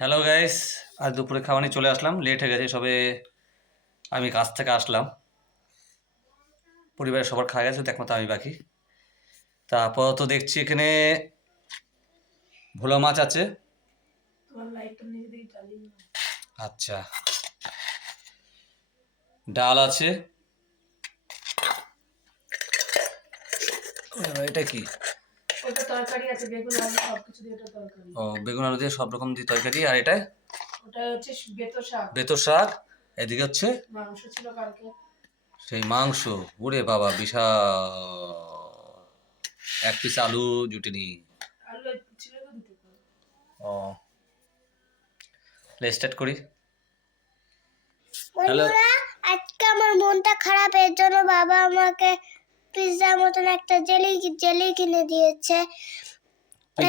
Hello guys আজ দুপুরে খাওয়া নিয়ে চলে আসলাম। লেট হয়ে গেছে সবে আমি কাজ থেকে আসলাম। পরিবারের সবার খাওয়া গেছে তো একমাত্র আমি বাকি। তা আপাতত দেখছি এখানে ভোলা মাছ আছে। আচ্ছা। ডাল আছে। এটা কি? ওটা তরকারি আছে বেগুন আলু সব কিছু দিয়ে ওটা তরকারি। ও বেগুন আলু দিয়ে সব রকম দিয়ে তরকারি আর এটা? ওটা হচ্ছে বেতো শাক। বেতর শাক এদিকে হচ্ছে? মাংস ছিল কালকে। সেই মাংস ওরে বাবা বিশাল। এক পিস আলু জুটিনি আলু ছিল তো দিতে স্টার্ট করি। হ্যালো আজকে আমার মনটা খারাপ এর জন্য বাবা আমাকে পিৎজার মতন একটা জেলি জেলি কিনে দিয়েছে।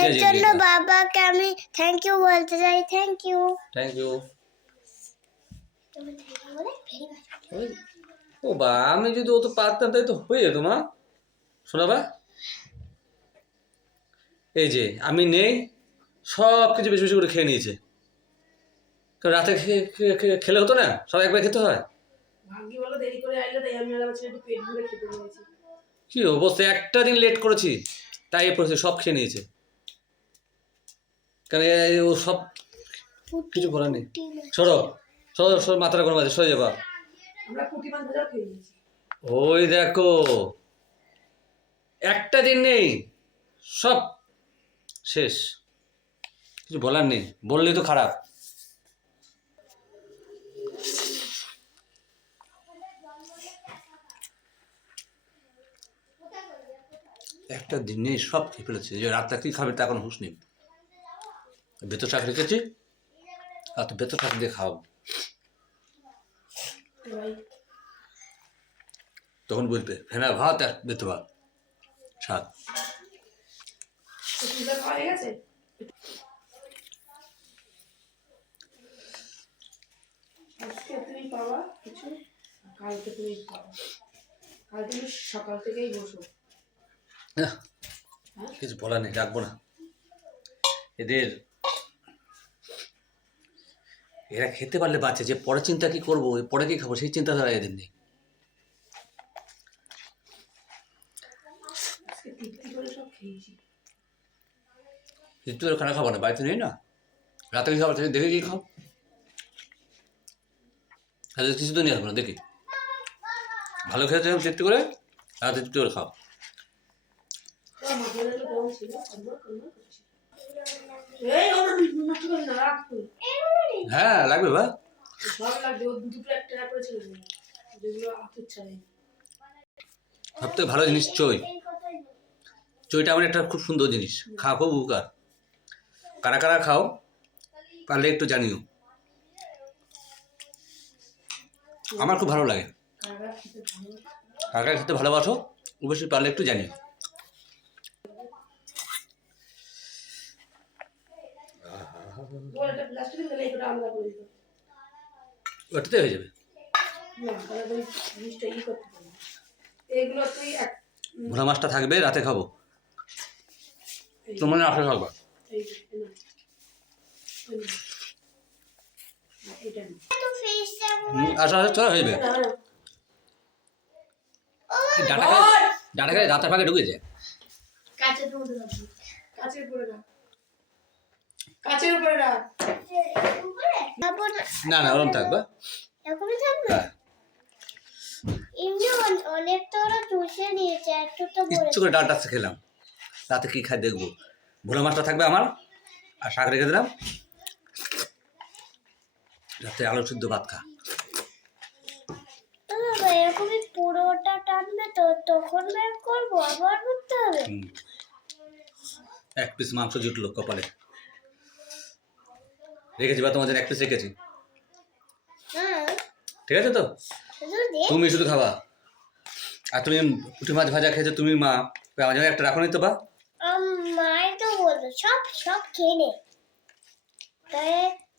এর জন্য বাবাকে আমি থ্যাংক ইউ বলতে চাই থ্যাংক ইউ থ্যাংক ইউ ও বা আমি যদি ও তো পারতাম তাই তো হয়ে যেত মা। শোনা বা। এই যে আমি নেই সব কিছু বেশি বেশি করে খেয়ে নিয়েছে। কারণ রাতে খেলে হতো না? সব একবার খেতে হয়? ভাগ্যি বলো দেরি করে আইলে তাই আমি আর আমার ছেলে পেট ভরে খেতে পেরেছি কি অবস্থা একটা দিন লেট করেছি তাই এ পড়েছে সব খেয়ে নিয়েছে। কারণ ও সব কিছু বলার নেই। সরো সরো সরো মাথাটা গরম আছে সরে যাবা। ওই দেখো একটা দিন নেই সব শেষ। কিছু বলার নেই বললেই তো খারাপ। একটা দিনে সব খেয়ে ফেলেছে। যে রাতটা কি খাবে তা এখন হুঁশ নেই। বেতর শাক রেখেছি, আর তো বেতর শাক দিয়ে খাওয়াবো। তখন বুঝবে ফেনা ভাত আর বেতর ভাত, শাক। সকাল থেকেই বসো। কিছু বলার নেই রাখব না। এদের এরা খেতে পারলে বাঁচে যে পরে চিন্তা কি করব পরে কি খাব সেই চিন্তাধারা এদের নেই। কিন্তু খানা খাব না বাড়িতে নেই না? রাতে কি খাবার দেখে কি খাও? আজকে কিছু তো নিয়ে আসব না দেখি। ভালো খেতে হবে তৃপ্তি করে রাতে তৃপ্তি করে খাও। হ্যাঁ লাগবে বা? সব লাগবে ও দুটো একটা একটা করে ছেড়ে দেবে যেগুলো আতুর ছাড়ে সব থেকে ভালো জিনিস চই। চইটা আমার একটা খুব সুন্দর জিনিস। খাওয়া খুব উপকার। কারা কারা খাও, পারলে একটু জানিও। আমার খুব ভালো লাগে। কারা খেতে ভালোবাসো, অবশ্যই পারলে একটু জানিও বল এটা প্লাস্টিক দিলে এটা আলাদা করে দিতে ওটাতে হয়ে যাবে? ভোলা মাছটা থাকবে রাতে খাব। তোমার আসা খাবা? এই যে, এই নাও। এই নাও। না, এটা না তো ফিশটা আসা আসা চলো হয়ে যাবে। ডাটা ডাটা খায় ফাঁকে ঢুকে যায়। কাছে মধ্যে কাচের উপরে রাখ। না না না ওরম থাকবে। এরকমই থাকবে? হ্যাঁ এমনি অন- অনেক তো ওরা চুষে নিয়েছে একটু তো বলে করে ডালটা খেলাম। রাতে কী খাই দেখব? ভোলা মাছটা থাকবে আমার আর শাক রেখে দিলাম। রাতে আলু সিদ্ধ ভাত খা। এরকমই পুরোটা টানবে তো তখন বের করব আবার করতে হবে। এক পিস মাংস জুটলো কপালে। রেখেছি বা তোমার জন্য এক পিস রেখেছি হ্যাঁ ঠিক আছে তো? তুমি শুধু খাবা। আর তুমি পুঁটি মাছ ভাজা খেয়েছো তুমি মা। আমার জন্য একটা রাখো নি তো বা মায়ের তো বলতো সব সব খেয়ে নে।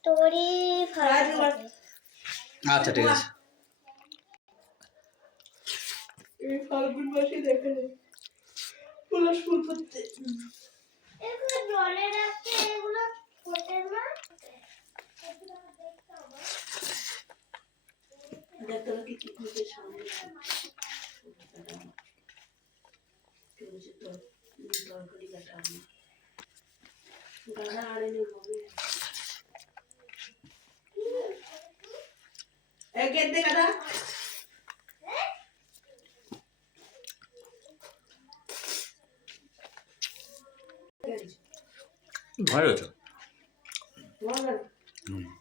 তোরই। আচ্ছা ঠিক আছে। ফাল্গুন মাসে দেখে নে। ফুল এগুলো জলে রাখতে এগুলো ফোটে না তরকারি কাটা হবে গাড়া আড়ে নেই হবে। এক গেট দে ভালো